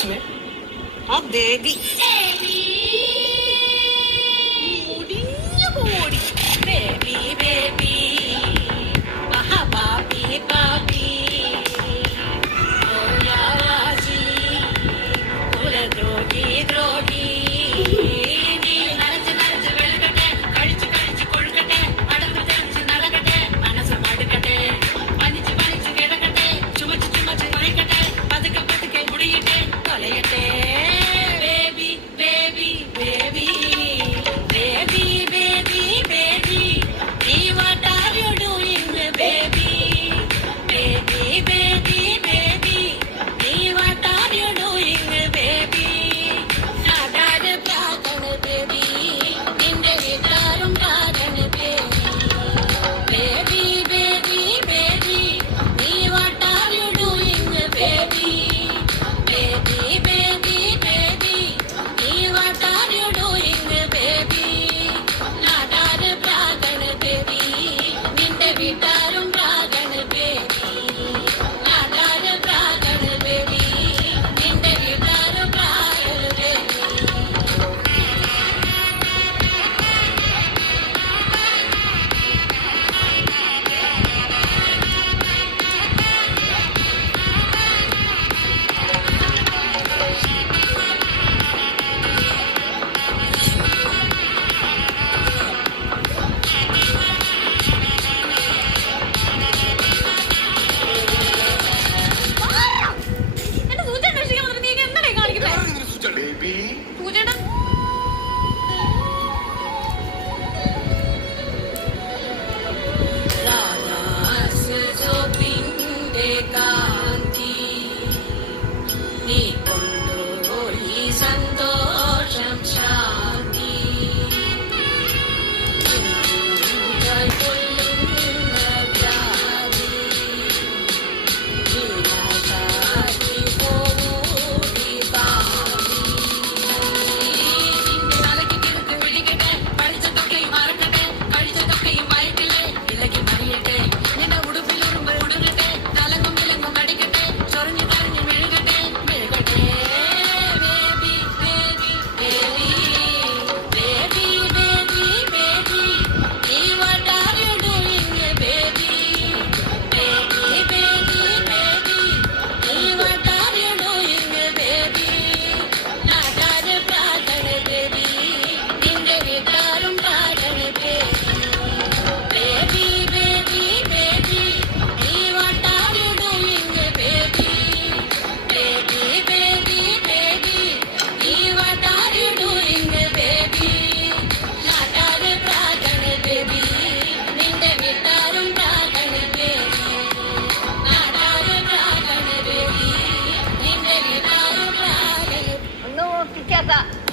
സുമേ ആ ബേബി മുടിഞ്ഞു പോടി ബേബി ബേബി മഹാബാബി ബാബി ഓയാവാജി കുലദ്രോഹി ദ്രോഹി നീ നരച്ച് നരച്ച് വെളുക്കട്ടെ കഴിച്ച് കഴിച്ച് കൊഴുക്കട്ടെ അടന്ന് തെളിച്ച് നടക്കട്ടെ മനസ്സ് മടുക്കട്ടെ പനിച്ച് പനിച്ച് കിടക്കട്ടെ ചുമച്ച് ചുമച്ച് കുഴക്കട്ടെ പതുക്കെ പതുക്കെ മുടിയട്ടെ തൊലയട്ടെ baby baby baby baby baby baby see what are you doing baby baby baby baby see what are you doing baby sadar pragan baby ninde vidarum pragan baby baby baby see what are you doing baby baby baby baby see what are you doing baby വിട്ടാരും പ്രാഗണ baby നാടാര പ്രാഗണ baby നിന്റെ വിട്ടാരും പ്രാഗണ baby സന്തോഷം ശാന്തി Picasa.